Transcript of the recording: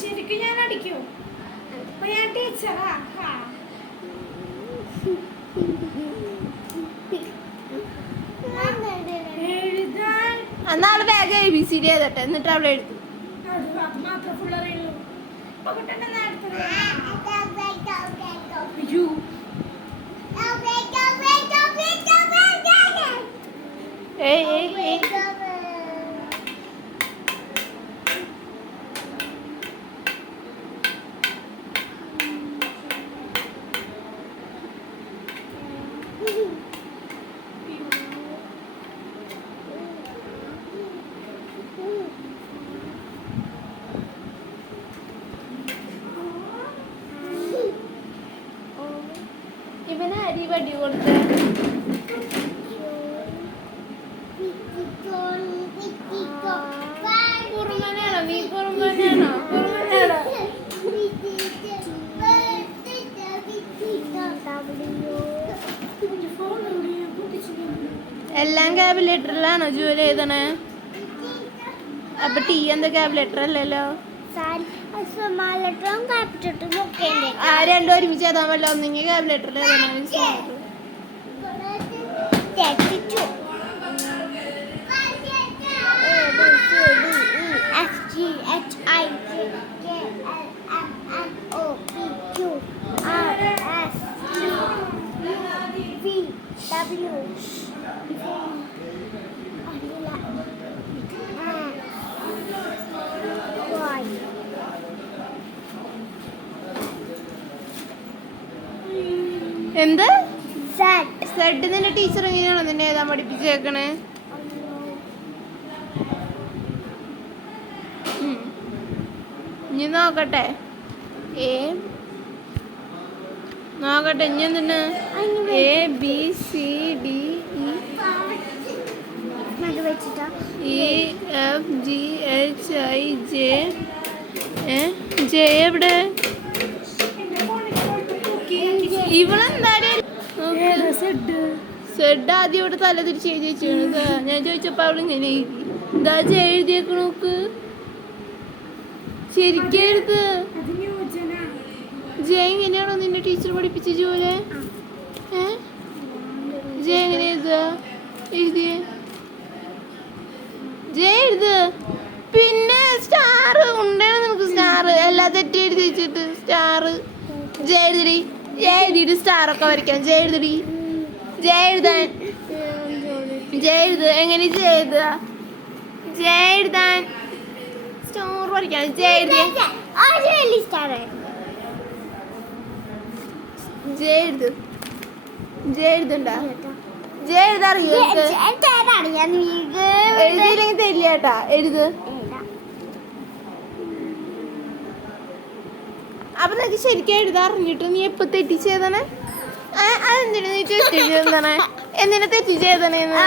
ശരിക്കും ഞാൻ അടിക്കും. ഞാൻ ടീച്ചറാ. എന്നാള് വേഗം ABCD ചെയ്തട്ടെ, എന്നിട്ട് അവളെ എഴുതും. ഇവന് അരി വടി കൊടുത്തേ. കുറുമനാണോ നീ? കുറുമനാണോ? കുറുമനാണോ? എല്ലാം ക്യാബ് ലെറ്ററിലാണോ ജോലി ചെയ്തണേ? അപ്പൊ ടീ എന്താ ക്യാബ് ലെറ്റർ അല്ലല്ലോ? രണ്ടും ഒരുമിച്ച് എഴുതാൻ പറ്റില്ല. ഒന്നെങ്കിൽ ക്യാബ് ലെറ്ററിൽ എന്ത് സെഡ് നിന്റെ ടീച്ചർ എങ്ങനെയാണോ നിന്നെ എഴുതാൻ പഠിപ്പിച്ചേക്കണേ? ഇനി നോക്കട്ടെ. നോക്കട്ടെ ഇനി എന്തിന്? ABCDE EFGHIJ ജെ എവിടെ? ഇവളെന്താടി സെഡ് ആദ്യം ഇവിടെ തല തിരിച്ച് എഴുതി വെച്ചാണ്. ഞാൻ ചോദിച്ചപ്പോ അവളിങ്ങനെ എന്താ എഴുതിയേക്ക് നോക്ക്. ശരിക്കും എഴുത്. ജെ എങ്ങനെയാണോ നിന്റെ ടീച്ചർ പഠിപ്പിച്ച ജോലി? ജെ എങ്ങനെ എഴുതുക? എഴുതിയേ ജെ എഴുത്. പിന്നെ സ്റ്റാർ ഉണ്ടാണ് നിനക്ക്. സ്റ്റാർ എല്ലാ തെറ്റി എഴുതി വെച്ചിട്ട് സ്റ്റാർ. ജെ എഴുതി. ജെ എഴുതിയിട്ട് സ്റ്റാറൊക്കെ വരയ്ക്കാം. ജെ എഴുതി. ജെ എഴുതാൻ. ജെ എഴുത്. എങ്ങനെ ജെ എഴുതുക? ജെ എഴുതാൻ സ്റ്റാർ വരയ്ക്കാം. ജെ എഴുതി. ജെ എഴുത്. ജെ എഴുതണ്ട. ജെ എഴുതാറിയോ? എഴുതിയില്ലെങ്കിൽ തരില്ല കേട്ടാ. എഴുത്. അപ്പൊ നിനക്ക് ശരിക്കും എഴുതാറിഞ്ഞിട്ട് നീ എപ്പൊ തെറ്റിച്ചേതണേ? അതെന്തിനാ നീ തെറ്റിച്ചേതണേ? എന്തിനാ തെറ്റിച്ചേതണേന്ന്?